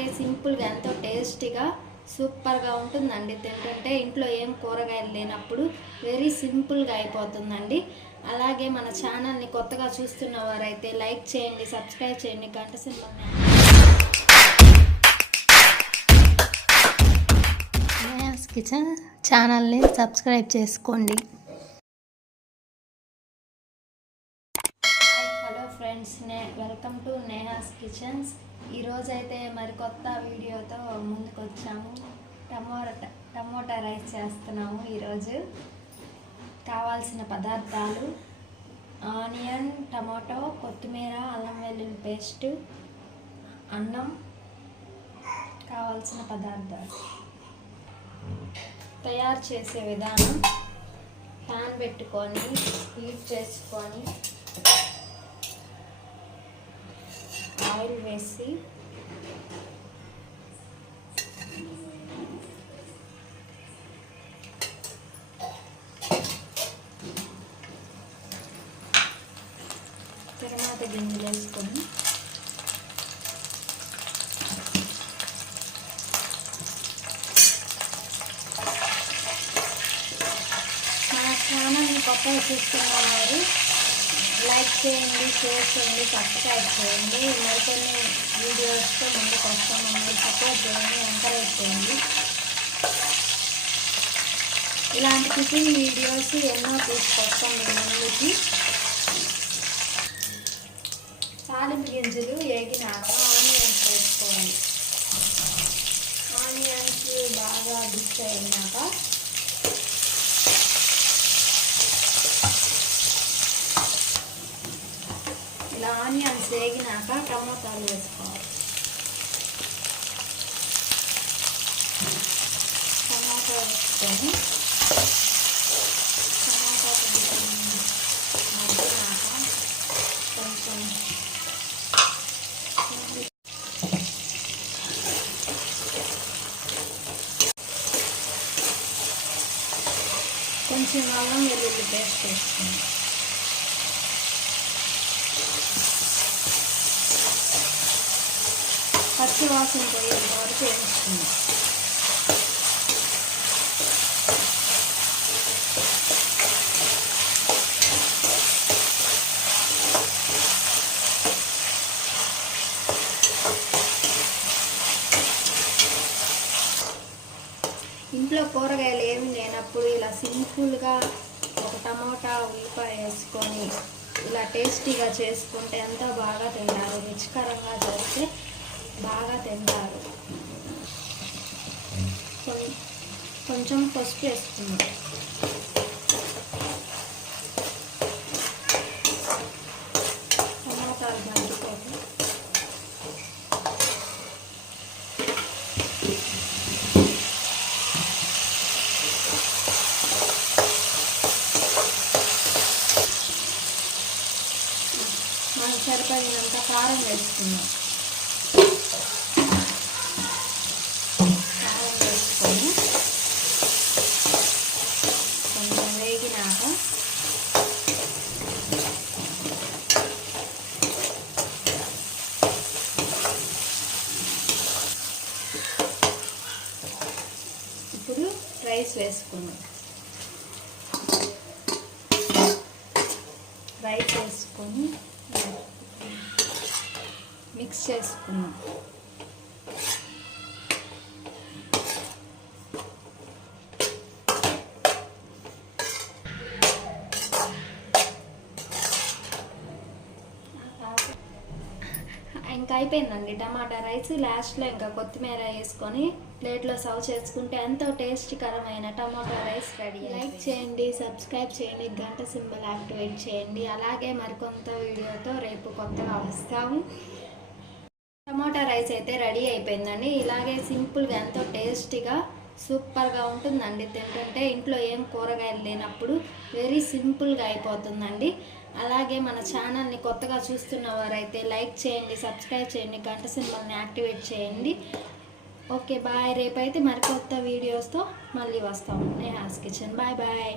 అలాగే సింపుల్గా ఎంతో టేస్టీగా సూపర్గా ఉంటుందండి. తింటుంటే ఇంట్లో ఏం కూరగాయలు లేనప్పుడు వెరీ సింపుల్గా అయిపోతుందండి. అలాగే మన ఛానల్ని కొత్తగా చూస్తున్న వారైతే లైక్ చేయండి, సబ్స్క్రైబ్ చేయండి, గంట సింబల్ని నేహాస్ కిచెన్ ఛానల్ని సబ్స్క్రైబ్ చేసుకోండి. Hello friends, welcome to Neha's kitchens. ఈరోజైతే మరి కొత్త వీడియోతో ముందుకు వచ్చాము. టమోటా రైస్ చేస్తున్నాము. ఈరోజు కావాల్సిన పదార్థాలు: ఆనియన్, టమాటో, కొత్తిమీర, అల్లం వెల్లుల్లి పేస్ట్, అన్నం. కావాల్సిన పదార్థాలు. తయారు చేసే విధానం: ప్యాన్ పెట్టుకొని హీట్ చేసుకొని ఆయిల్ వేసి తర్వాత గింజలు వేసుకొని మన ఛానల్ని కొత్తగా చూస్తున్నవారు లైక్ చేయండి, షేర్ చేయండి, సబ్స్క్రైబ్ చేయండి. మరికొన్ని వీడియోస్తో ముందుకు వస్తాం. మమ్మల్ని సపోర్ట్ చేయండి, ఎంకరేజ్ చేయండి. ఇలాంటి కుకింగ్ వీడియోస్ ఎన్నో తీసుకొస్తాం మీ ముందుకి. తాలింపు గింజలు వేగినాక ఆనియన్స్ వేసుకోవాలి. ఆనియన్స్ బాగా డిష్ అయినాక ఇలా ఆనియన్స్ వేగినాక టమాటాలు వేసుకోవాలి. టమాటా వేసుకొని టమాటా కొంచెం మగ్గినాక కొంచెం అల్లం వెల్లుల్లి పేస్ట్ వేసుకుందాం. పచ్చి వాసన పోయేంత వరకు వేసుకుందాం. ఇంట్లో కూరగాయలు ఏమి లేనప్పుడు ఇలా సింపుల్గా ఒక టమోటా, ఉల్లిపాయ వేసుకొని ఇలా టేస్టీగా చేసుకుంటే ఎంతో బాగా తింటారు. రుచికరంగా చేస్తే బాగా తింటారు. కొంచెం పసుపు వేసుకున్నాం. టమాటాలు మగ్గిపోతే మనకు సరిపడినంత కారం వేసుకున్నాం. కారం వేసుకొని కొంచెం వేగినాక ఇప్పుడు రైస్ వేసుకున్నాం. రైస్ వేసుకొని మిక్స్ చేసుకున్నాం. ఇంకా అయిపోయిందండి టమాటా రైస్. లాస్ట్లో ఇంకా కొత్తిమీర వేసుకొని ప్లేట్లో సర్వ్ చేసుకుంటే ఎంతో టేస్టీకరమైన టమాటా రైస్ రెడీ. లైక్ చేయండి, సబ్స్క్రైబ్ చేయండి, గంట సింబల్ యాక్టివేట్ చేయండి. అలాగే మరికొంత వీడియోతో రేపు కొత్తగా వస్తాము. టమాటా రైస్ అయితే రెడీ అయిపోయిందండి. ఇలాగే సింపుల్గా ఎంతో టేస్టీగా సూపర్గా ఉంటుందండి. తింటుంటే ఇంట్లో ఏం కూరగాయలు లేనప్పుడు వెరీ సింపుల్గా అయిపోతుందండి. అలాగే మన ఛానల్ని కొత్తగా చూస్తున్న వారైతే లైక్ చేయండి, సబ్స్క్రైబ్ చేయండి, గంట సింబల్ని యాక్టివేట్ చేయండి. Okay bye. రేపైతే మరికొత్త వీడియోస్తో మళ్ళీ వస్తాము. నేహాస్ కిచెన్. Bye bye.